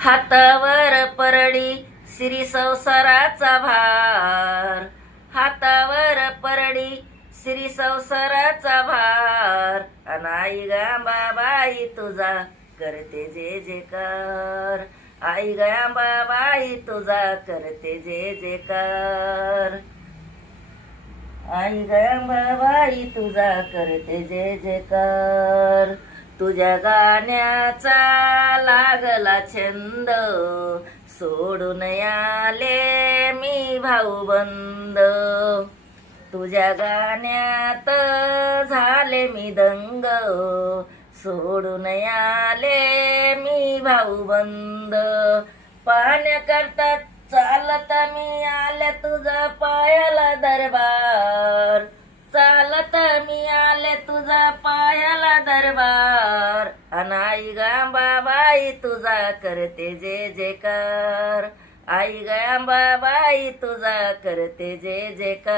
हातावर परडी श्री संसाराचा भार, हातावर परडी श्री संसाराचा भार, आई गांबाबाई तुझा करते जे जेकार, आई गांबाबाई तुझा करते जे जेकार, आई गांबाबाई तुझा करते जे जेकार. तुझ्या गाण्याचा लागला छंद, सोडून आले मी भाऊबंद, तुझ्या गाण्यात झाले मी दंग, सोडून आले मी भाऊबंद. पाण्याकरता चालत मी आले तुझा पायाला दरबार, चालत मी आले तुझा पायाला दरबार, आई गांबाबाई तुझा करते जे जेकार, आई गांबाबाई तुझा करते जे जेकार.